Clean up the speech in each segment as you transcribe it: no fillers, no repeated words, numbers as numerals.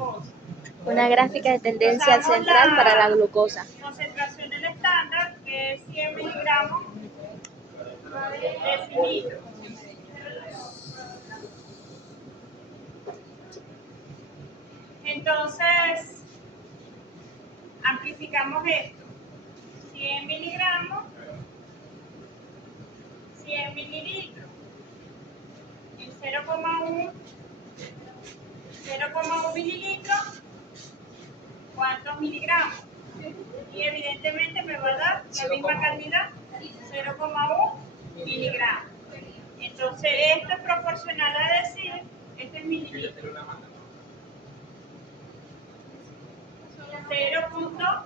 glucosa. Una gráfica de tendencia central para la glucosa. Concentración del estándar, que es 100 miligramos decilitro. Entonces, amplificamos esto. 100 miligramos, 100 mililitros. En 0,1 mililitros, ¿cuántos miligramos? Y evidentemente me va a dar la misma cantidad, 0,1 miligramos. Entonces, esto es proporcional a decir, este es mililitro. 0,1,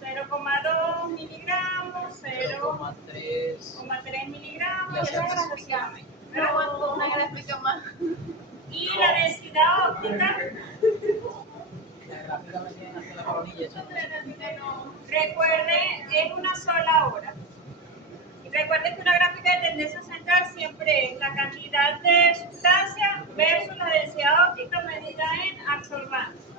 0,2 miligramos, 0,3 miligramos, y así sucesivamente. Una gráfica más. Y la densidad óptica, recuerden, es una sola hora. Y recuerden que una gráfica de tendencia central siempre es la cantidad de sustancia versus la densidad óptica medida en absorbancia.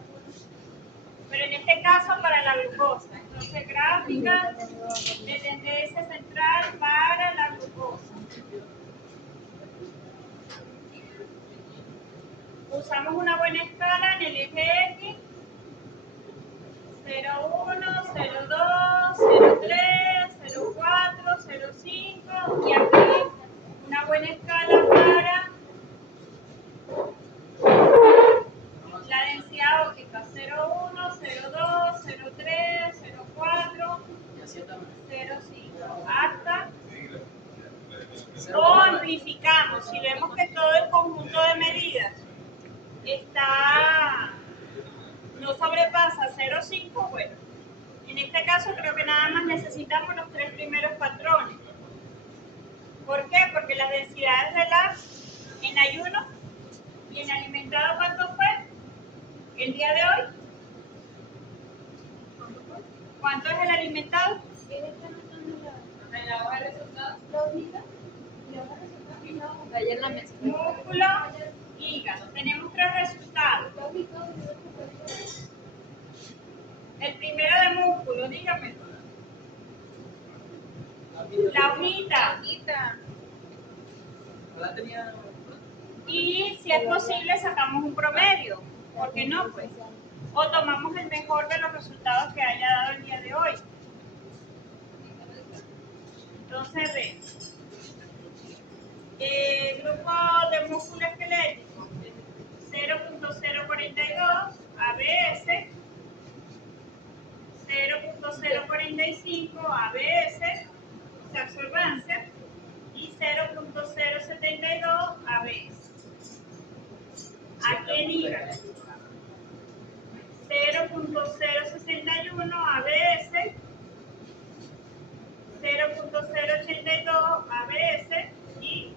Pero en este caso para la glucosa. Entonces, gráfica de tendencia central para la glucosa. Usamos una buena escala en el eje X. 0,1, 0,2, 0,3, 0,4, 0,5 y aquí una buena escala para la densidad óptica. 0,1, 0,2, 0,3, 0,4, 0,5 hasta o amplificamos. Si vemos que todo el conjunto de medidas no sobrepasa 0,5, bueno, en este caso creo que nada más necesitamos los tres primeros patrones. ¿Por qué? Porque las densidades en ayuno y en alimentado, ¿cuánto fue el día de hoy? ¿Cuánto es el alimentado? En la hoja de resultados. Ayer la mesa. Músculo, hígado. Tenemos tres resultados. El primero de músculo, dígame. La hojita. Y si es posible sacamos un promedio. ¿Por qué no? Pues. O tomamos el mejor de los resultados que haya dado el día de hoy. Entonces, ve. Grupo de músculo esquelético. 0,042 ABS. 0,045 ABS, absorbancia, y 0,072 ABS. Aquí en hígado, 0,061 ABS, 0,082 ABS y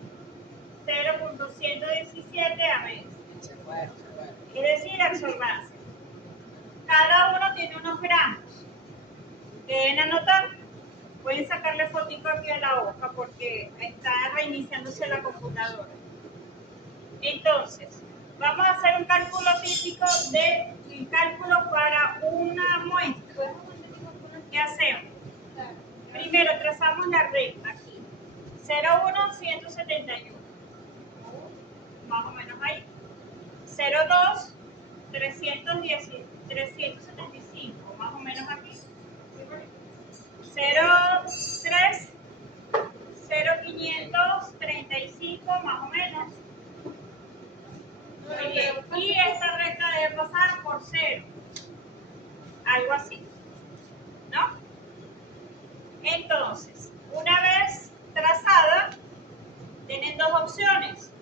0,117 ABS. Es decir, absorbancia. Cada uno tiene unos gramos. Deben anotar. Pueden sacarle fotico aquí a la hoja porque está reiniciándose la computadora. Entonces, vamos a hacer un cálculo típico de cálculo para una muestra. ¿Qué hacemos? Primero trazamos la recta aquí. 0,1, 171. Más o menos ahí. 0,2, 375. Más o menos aquí. 0,3, 0,535 más o menos. Muy bien. Y esta recta debe pasar por 0. Algo así. ¿No? Entonces, una vez trazada, tienen dos opciones.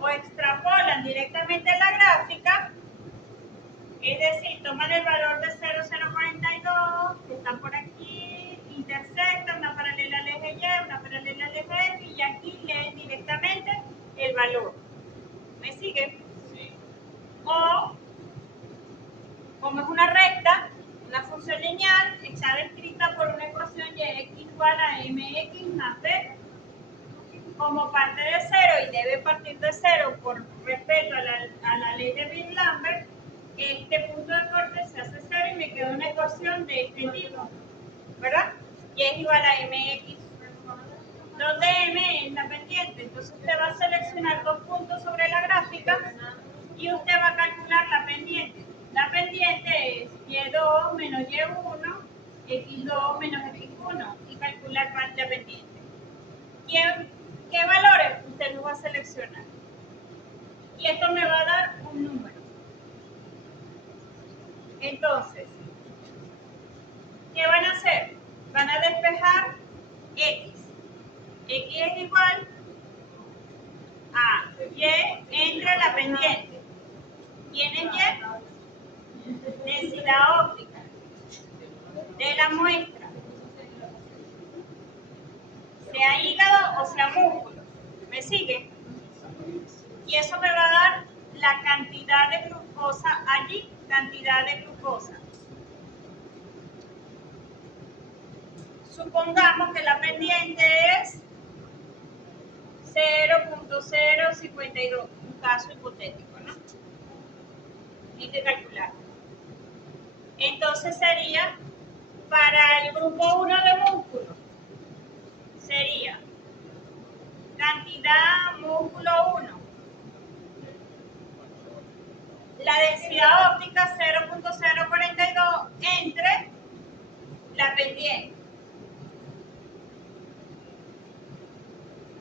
O extrapolan directamente la gráfica, es decir, toman el valor de 0,042, que está por aquí, intersectan una paralela al eje Y, una paralela al eje X, y aquí leen directamente el valor. ¿Me sigue? Sí. O, como es una recta, una función lineal, está descrita por una ecuación y x igual a mx más b, como parte de cero y debe partir de cero por respeto a la ley de Bill-Lambert, este punto de corte se hace cero y me queda una ecuación de este tipo, ¿verdad? Y es igual a mx, donde m es la pendiente. Entonces usted va a seleccionar dos puntos sobre la gráfica y usted va a calcular la pendiente. La pendiente es y2 menos y1, x2 menos x1 y calcular la pendiente. ¿Qué valores usted los va a seleccionar? Y esto me va a dar un número. Entonces, ¿qué van a hacer? Van a despejar x. X es igual a y entre la pendiente. ¿Quién es y? Densidad óptica de la muestra, sea hígado o sea músculo. ¿Me sigue? Y eso me va a dar la cantidad de glucosa allí, cantidad de glucosa. Supongamos que la pendiente es 0.052, un caso hipotético, ¿no? Hay que calcular. Entonces sería, para el grupo 1 de músculo, sería cantidad músculo 1, la densidad óptica 0.042 entre la pendiente.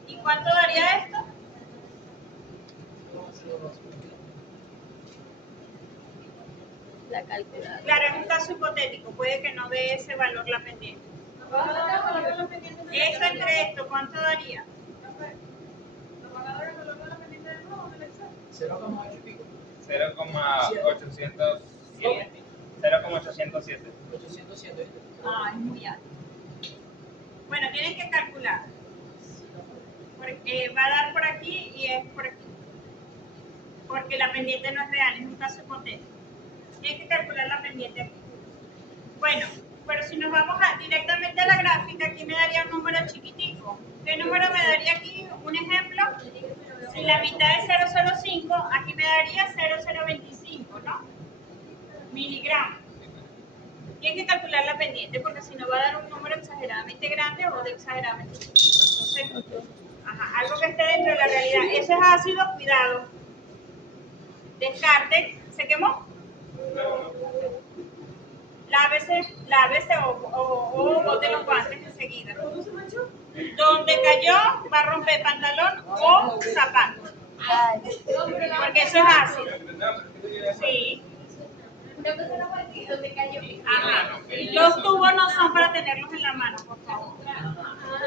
¿Y cuánto daría esto? La calculadora. Claro, es un caso hipotético, puede que no dé ese valor la pendiente. Esto entre esto, ¿cuánto daría? 0,8 y pico. 0,807. 0,807. 807. Ah, es muy alto. Bueno, tienen que calcular. Porque va a dar por aquí y es por aquí. Porque la pendiente no es real, es un caso hipotético. Tienen que calcular la pendiente aquí. Bueno, pero si nos vamos directamente a la gráfica, aquí me daría un número chiquitico. ¿Qué número me daría aquí? Un ejemplo. Si la mitad es 0,05, aquí me daría 0,025, ¿no? Miligramos. Tienen que calcular la pendiente porque si no va a dar un número exageradamente grande o de exageradamente chiquito. Entonces, algo que esté dentro de la realidad. Eso es ácido, cuidado. Descarte. ¿Se quemó? Lávese o bote los guantes enseguida. Donde cayó va a romper pantalón o zapato. Porque eso es ácido. Sí. Ajá. Los tubos no son para tenerlos en la mano, por favor.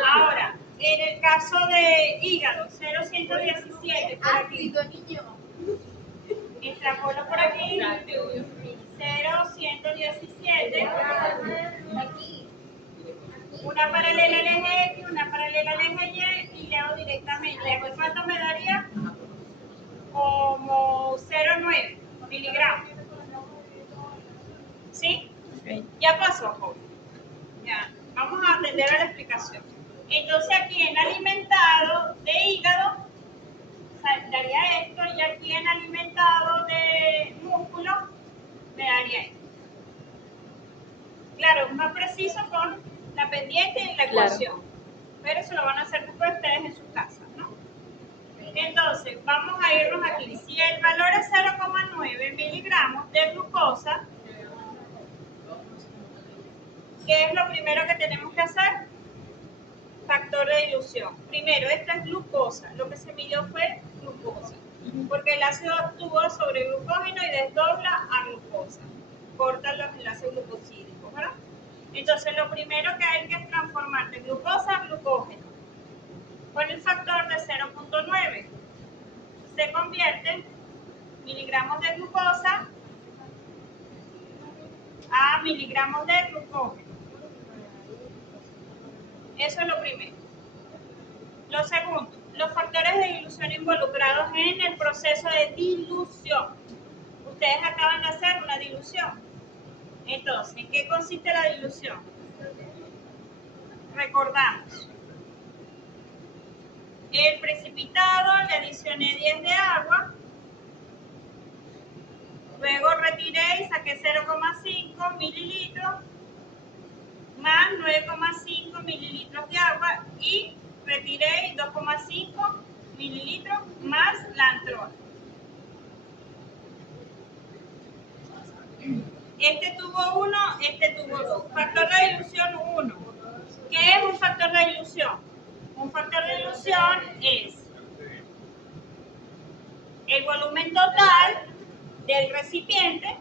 Ahora, en el caso de hígado, 0,117 por aquí. Extrapolo por aquí. 0,117. Una paralela al eje X, una paralela al eje Y y leo directamente. ¿Aquí cuánto me daría? Como 0,9 miligramos. ¿Sí? Ya pasó, joven. Ya. Vamos a atender a la explicación. Entonces aquí en alimentado de hígado daría esto y aquí en alimentado de músculo me daría esto. Claro, más preciso con la pendiente y la ecuación. Pero eso lo van a hacer después ustedes en sus casas, ¿no? Entonces, vamos a irnos aquí. Si el valor es 0,9 miligramos de glucosa, ¿qué es lo primero que tenemos que hacer? Factor de dilución. Primero, esta es glucosa. Lo que se midió fue glucosa. Porque el ácido actúa sobre glucógeno y desdobla a glucosa. Corta los enlaces glucosídicos, ¿verdad? Entonces, lo primero que hay que es transformar de glucosa a glucógeno. Con el factor de 0.9 se convierte miligramos de glucosa a miligramos de glucógeno. Eso es lo primero. Lo segundo, los factores de dilución involucrados en el proceso de dilución. Ustedes acaban de hacer una dilución. Entonces, ¿en qué consiste la dilución? Recordamos. el precipitado le adicioné 10 de agua, luego retiré y saqué 0,5 mililitros más 9,5 mililitros de agua y retiré 2,5 mililitros más la antrona. Este tuvo 1, este tuvo 2. Factor de dilución 1. ¿Qué es un factor de dilución? Un factor de dilución es el volumen total del recipiente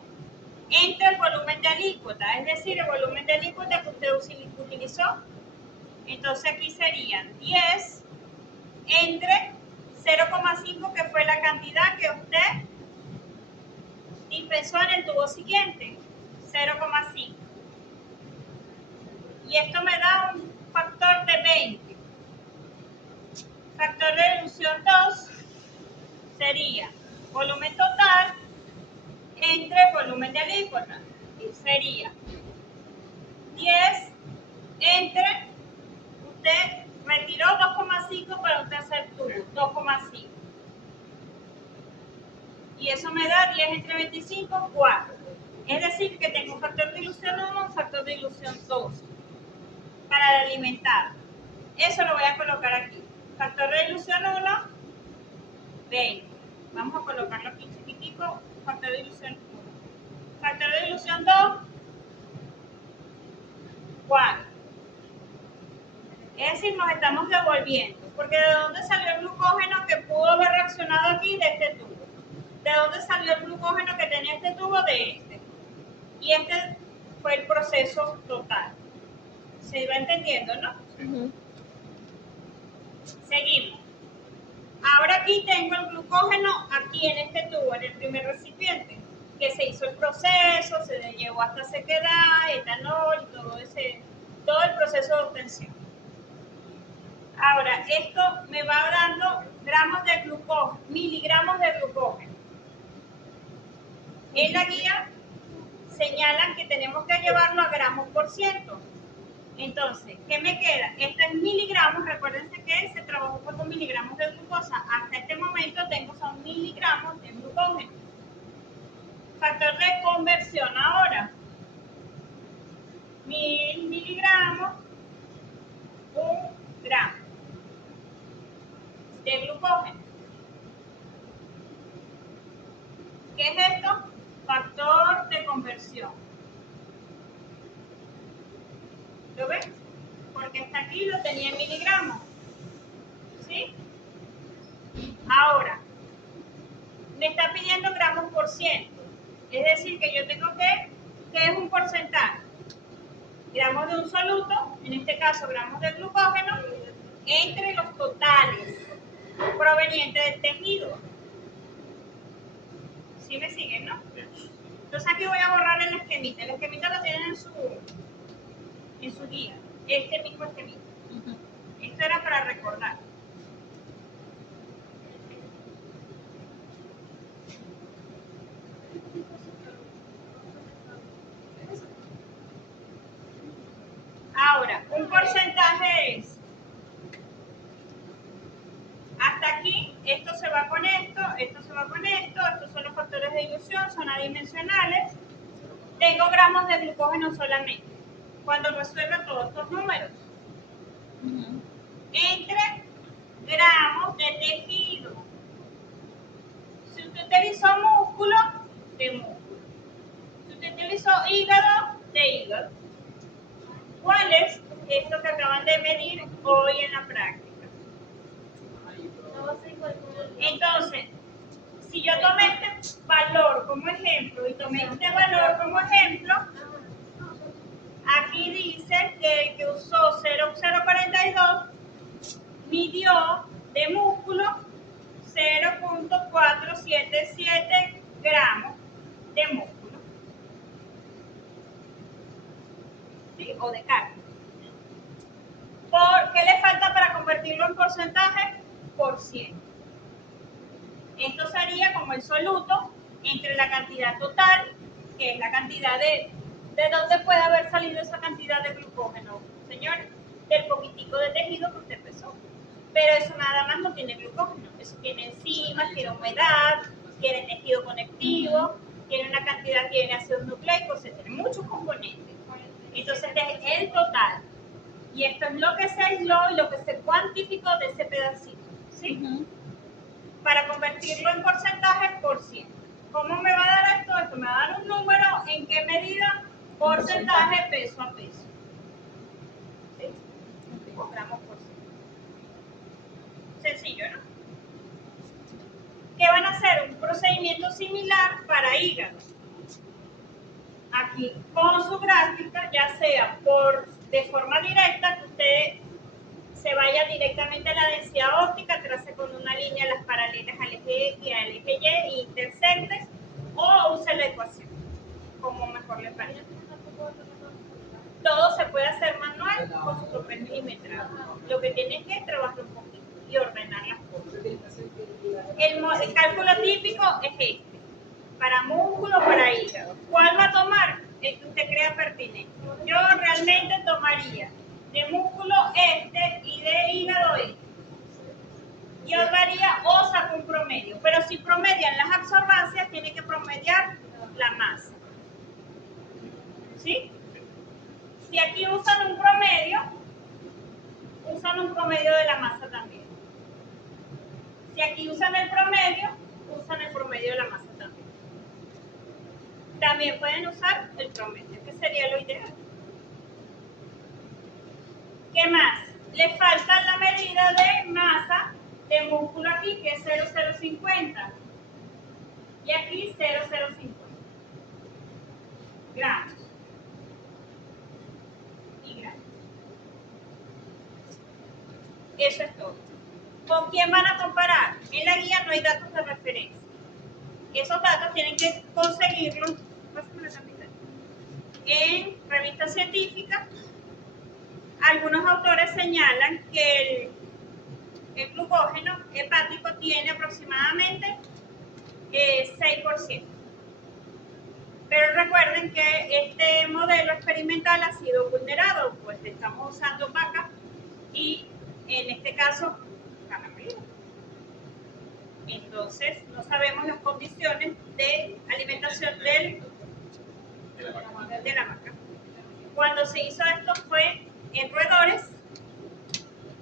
entre el volumen de alícuota, es decir, el volumen de alícuota que usted utilizó. Entonces aquí serían 10 entre 0,5, que fue la cantidad que usted dispensó en el tubo siguiente, 0,5. Y esto me da un factor de 20. Factor de dilución 2 sería volumen total entre volumen de alícuota. Y sería 10 entre, usted retiró 2,5 para un tercer tubo, 2,5. Y eso me da 10 entre 25, 4. Es decir, que tengo un factor de dilución 1, un factor de dilución 2 para alimentar. Eso lo voy a colocar aquí. Factor de dilución 1, 20. Vamos a colocarlo aquí chiquitico. Factor de dilución 1. Factor de dilución 2, 4. Es decir, nos estamos devolviendo. Porque ¿de dónde salió el glucógeno que pudo haber reaccionado aquí? De este tubo. ¿De dónde salió el glucógeno que tenía este tubo? De este. Y este fue el proceso total. ¿Se va entendiendo, no? Seguimos. Ahora aquí tengo el glucógeno aquí en este tubo, en el primer recipiente, que se hizo el proceso, se le llevó hasta sequedad, etanol y todo el proceso de obtención. Ahora, esto me va dando gramos de glucógeno, miligramos de glucógeno. En la guía señalan que tenemos que llevarlo a gramos por ciento. Entonces, ¿qué me queda? Esto es miligramos. Recuérdense que se trabajó con miligramos de glucosa. Hasta este momento son miligramos de glucógeno. Factor de conversión ahora. 1000 miligramos, 1 gramo de glucógeno. ¿Qué es esto? Factor de conversión. ¿Lo ven? Porque hasta aquí lo tenía en miligramos. ¿Sí? Ahora, me está pidiendo gramos por ciento. Es decir, que yo tengo que es un porcentaje. Gramos de un soluto, en este caso gramos de glucógeno, entre los totales provenientes del tejido. ¿Sí me siguen, no? Entonces aquí voy a borrar el esquemita. El esquemita lo tienen en su guía. Este mismo esquemita. Esto era para recordar. Ahora, un porcentaje es, hasta aquí, esto se va con esto, esto se va con esto, estos son los factores de dilución, son adimensionales. Tengo gramos de glucógeno solamente, cuando resuelvo todos estos números. Entre gramos de tejido. Si usted utilizó músculo, de músculo. Si usted utilizó hígado, de hígado. ¿Cuál es esto que acaban de medir hoy en la práctica? Entonces, si yo tomé este valor como ejemplo y tomé este valor como ejemplo, aquí dice que el que usó 0,042 midió de músculo 0,477 gramos de músculo. ¿Sí? O de carne. ¿Por qué le falta para convertirlo en porcentaje? Por 100. Esto sería como el soluto entre la cantidad total, que es la cantidad de dónde puede haber salido esa cantidad de glucógeno, señores, del poquitico de tejido que usted pesó. pero eso nada más no tiene glucógeno, eso tiene enzimas, tiene humedad, tiene tejido conectivo, tiene una cantidad, tiene ácidos nucleicos, tiene muchos componentes. Entonces es el total. Y esto es lo que se aisló y lo que se cuantificó de ese pedacito, ¿sí? Para convertirlo en porcentajes por 100. ¿Cómo me va a dar esto? Esto me va a dar un número, ¿en qué medida? Porcentaje peso a peso. ¿Sí? Gramos por 100. Sencillo, ¿no? ¿Qué van a hacer? Un procedimiento similar para hígado. Aquí con su gráfica, ya sea de forma directa, que usted se vaya directamente a la densidad óptica, trace con una línea las paralelas al eje X y al eje Y e intersectes, o use la ecuación, como mejor le parezca. Todo se puede hacer manual con su papel milimetrado. Lo que tiene que trabajar un poquito y ordenar las cosas. El cálculo típico es este, para músculo, para hígado. ¿Cuál va a tomar? El que usted crea pertinente. Yo realmente tomaría de músculo este y de hígado este. Yo daría o saco un promedio, pero si promedian las absorbancias, tiene que promediar la masa. ¿Sí? Si aquí usan un promedio de la masa también. Si aquí usan el promedio de la masa también. También pueden usar el promedio, que sería lo ideal. ¿Qué más? Le falta la medida de masa de músculo aquí, que es 0,050. Y aquí 0,050 gramos. Y gramos. Eso es todo. ¿Con quién van a comparar? En la guía no hay datos de referencia. Esos datos tienen que conseguirlos en revistas científicas. Algunos autores señalan que el glucógeno hepático tiene aproximadamente 6%. Pero recuerden que este modelo experimental ha sido vulnerado, pues estamos usando vacas y en este caso ganamelo. Entonces no sabemos las condiciones de alimentación de la vaca. Cuando se hizo esto fue en roedores,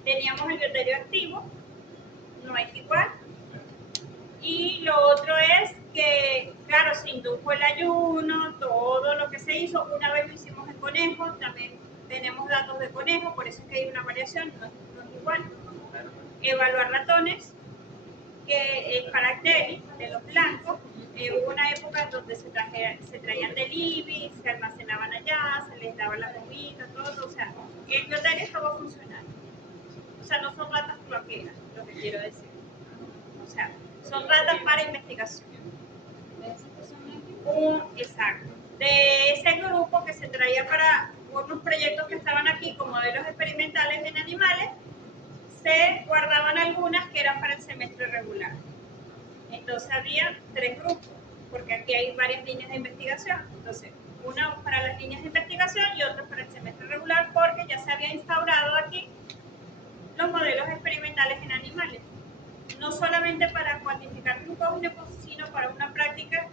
teníamos el bioterio activo, no es igual. Y lo otro es que, claro, se indujo el ayuno, todo lo que se hizo. Una vez lo hicimos en conejos, también tenemos datos de conejos, por eso es que hay una variación, no es igual. Evaluar ratones, que es Paracteri, de los blancos. Hubo una época donde se traían del IBI, se almacenaban allá, se les daba la comida, todo. O sea, el bioterio estaba funcionando. O sea, no son ratas cloaqueras, lo que quiero decir. O sea, son ratas para investigación. Exacto. De ese grupo que se traía para otros proyectos que estaban aquí con modelos experimentales en animales, se guardaban algunas que eran para el semestre regular. Entonces había 3 grupos, porque aquí hay varias líneas de investigación. Entonces, una para las líneas de investigación y otra para el semestre regular, porque ya se había instaurado aquí los modelos experimentales en animales. No solamente para cuantificar glucógeno, sino para una práctica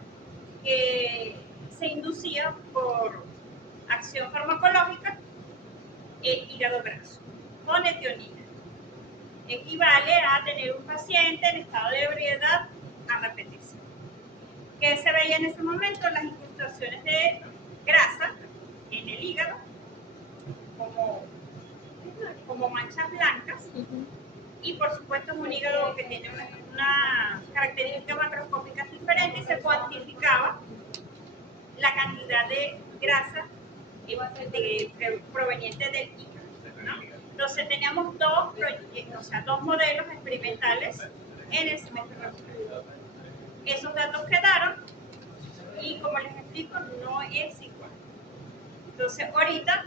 que se inducía por acción farmacológica el hígado graso con etionina. Equivale a tener un paciente en estado de ebriedad a repetición. ¿Qué se veía en ese momento? Las incrustaciones de grasa en el hígado como manchas blancas. Y por supuesto es un hígado que tiene una característica macroscópica diferente y se cuantificaba la cantidad de grasa proveniente del hígado, ¿no? Entonces teníamos dos modelos experimentales en el semestre regular. Esos datos quedaron y como les explico no es igual. Entonces ahorita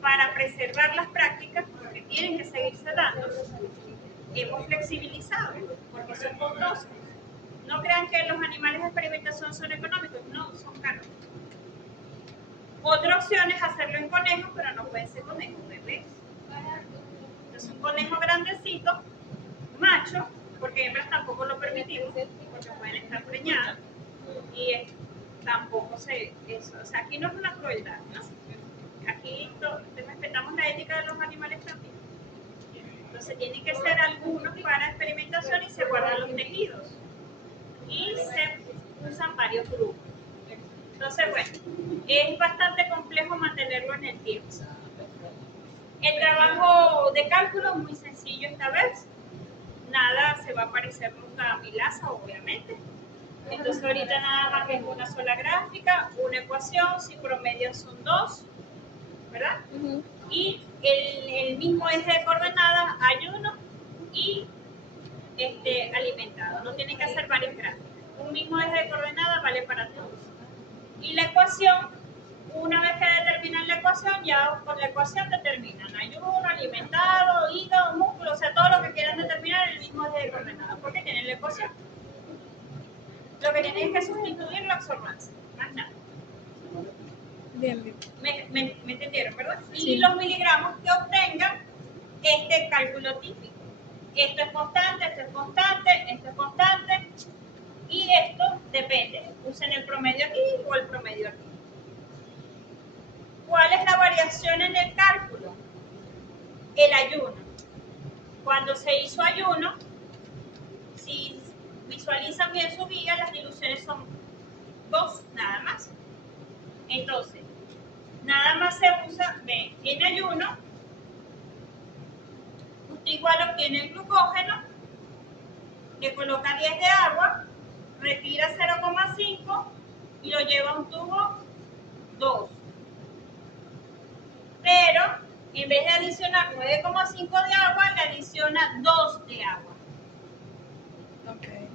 para preservar las prácticas, porque tienen que seguirse dando, hemos flexibilizado, porque son costosos. No crean que los animales de experimentación son económicos, no, son caros. Otra opción es hacerlo en conejos, pero no pueden ser conejos bebés. Entonces un conejo grandecito macho, porque hembras tampoco lo permitimos, porque pueden estar preñadas, y tampoco eso, o sea, aquí no es una crueldad, ¿no? Aquí respetamos la ética de los animales también. Entonces tienen que ser algunos para experimentación y se guardan los tejidos. Y se usan varios grupos. Entonces, bueno, es bastante complejo mantenerlo en el tiempo. El trabajo de cálculo es muy sencillo esta vez. Nada se va a parecer nunca a Milasa, obviamente. Entonces ahorita nada más es una sola gráfica, una ecuación, si promedios son 2, ¿verdad? Y el mismo eje de coordenadas hay uno y alimentado. No tienen que hacer varias gráficas. Un mismo eje de coordenadas vale para todos. Y la ecuación, una vez que determinan la ecuación, ya con la ecuación determinan ayuno, alimentado, hígado, músculo, o sea, todo lo que quieran determinar en el mismo eje de coordenadas, porque tienen la ecuación. Lo que tienen es que sustituir la absorbancia, más nada. Bien. ¿Me entendieron, verdad? Sí. Y los miligramos que obtengan este cálculo típico. Esto es constante, esto es constante, esto es constante. Y esto depende. Usen el promedio aquí o el promedio aquí. ¿Cuál es la variación en el cálculo? El ayuno. Cuando se hizo ayuno, si visualizan bien su guía, las diluciones son 2 nada más. Entonces, nada más se usa, ven, en ayuno, usted igual obtiene el glucógeno, le coloca 10 de agua, retira 0,5 y lo lleva a un tubo 2. Pero en vez de adicionar 9,5 de agua, le adiciona 2 de agua. Okay.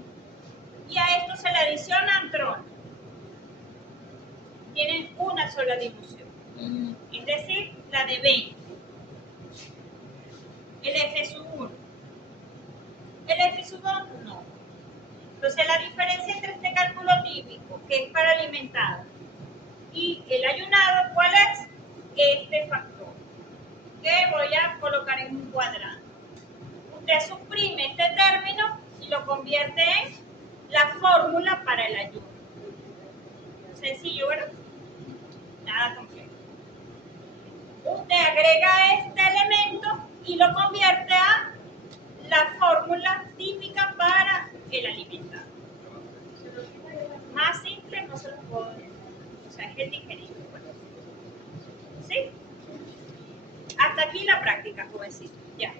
Y a esto se le adiciona antrón. Tienen una sola dilución. Es decir, la de 20. El F sub 1. El F sub 2 no. Entonces la diferencia entre este cálculo típico, que es para alimentado, y el ayunado, ¿cuál es? Este factor, que voy a colocar en un cuadrado. Usted suprime este término y lo convierte en la fórmula para el ayuno. Sencillo, ¿verdad? Nada complejo. Usted agrega este elemento y lo convierte a la fórmula típica para el alimentado. Más simple no se lo puedo decir. O sea, es el digerito. ¿Sí? Hasta aquí la práctica, jovencito. Ya.